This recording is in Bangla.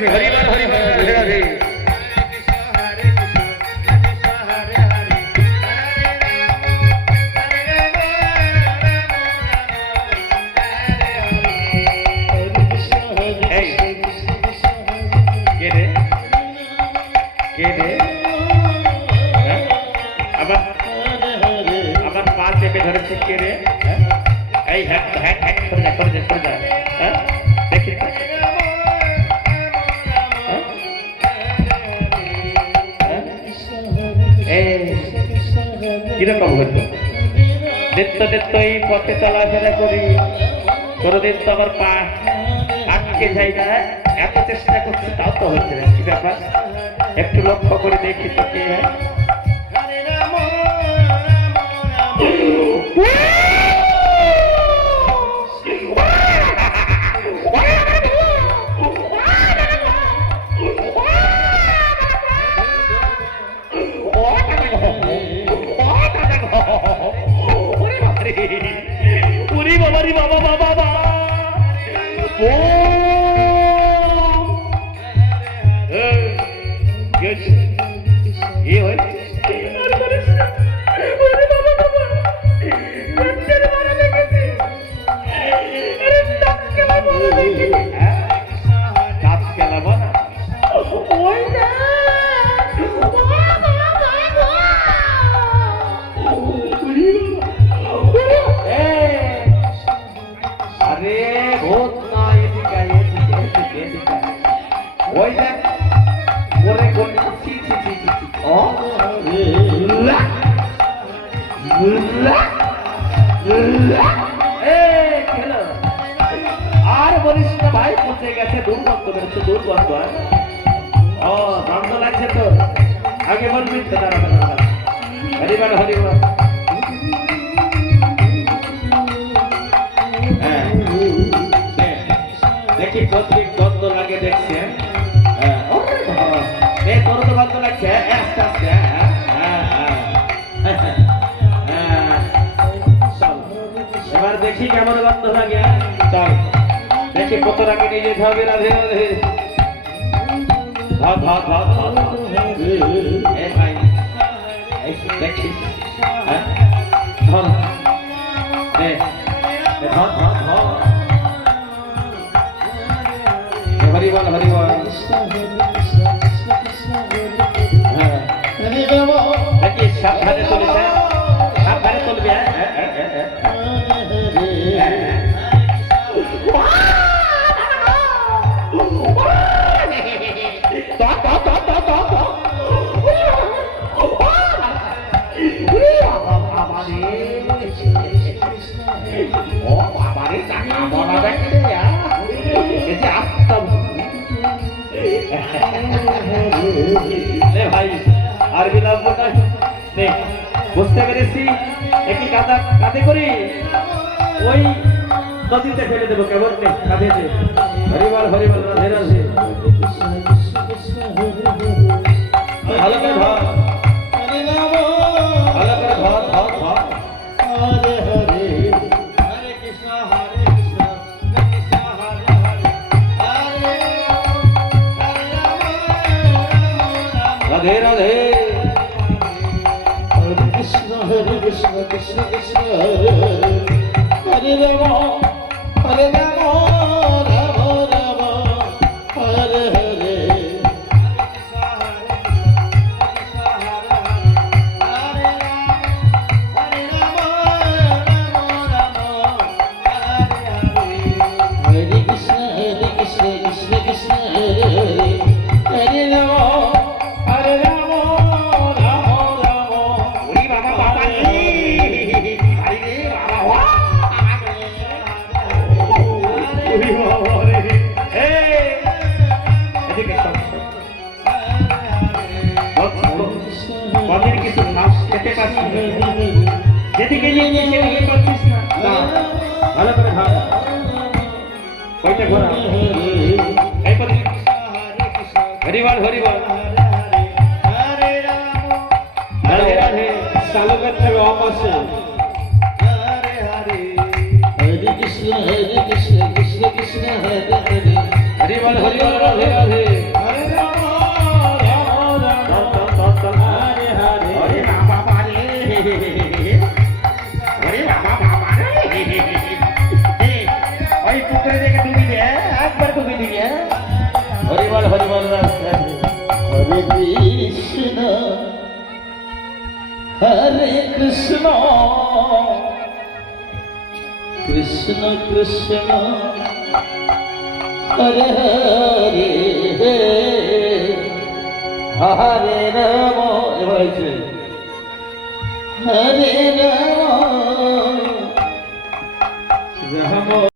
রাধে হরি বল রাধে রাধে আমার পা চেপে ধরেছে কে রে এই হ্যাঁ হ্যাঁ হ্যাঁ সরে যা হ্যাঁ দেখি কিরকম হতো নিত্য এই পথে চলাফেরা করি কোনোদিন তো আমার পা আটকে যাই না এত চেষ্টা করছি তাও তো হচ্ছে না কি ব্যাপার একটু লক্ষ্য করে দেখি তো কে হ্যাঁ আর বলিস না ভাই পৌঁছে গেছে দুর্গন্ধ বেরোচ্ছে দুর্গন্ধ ও গন্ধ লাগছে তো আগে বলবি তো দাঁড়া হরিবার হরিবার দেখি কতদিন গন্ধ লাগে দেখছি তোর তো গন্ধ লাগছে আস্তে আস্তে এবার দেখি কেমন গন্ধ লাগে চল দেখি কত রাগে নিয়ে যেতে হবে রাধে রাধে ভাই দেখি হরি বল দেখি সাবধানে তুলেছে সাবধানে তুলবে ভাই আর বিলাস বুঝতে পেরেছি একটি কাঁধে করি ওই নদীতে ফেলে দেবো কেমন নেই কাঁধেতে হরিবল রাধে রাধে ভালো করে ধর ভালো করে ধর হরে Krishna Radhe Radhe Hare Krishna Krishna Krishna Hare Hare Hare Rama Rama Rama Hare Hare Hare Krishna Krishna Krishna Hare Hare Hare Rama Hare Rama যেদিকে সেদিকে পাচ্ছিস না ভালো করে ভাব কয়টা ঘোরা এই পথে হরিবল রাধে রাধে চালকের থেকে অপ আছে হরে কৃষ্ণ কৃষ্ণ কৃষ্ণ হরে হরে হরিবল রাধে রাধে হরে কৃষ্ণ কৃষ্ণ কৃষ্ণ হরে হরে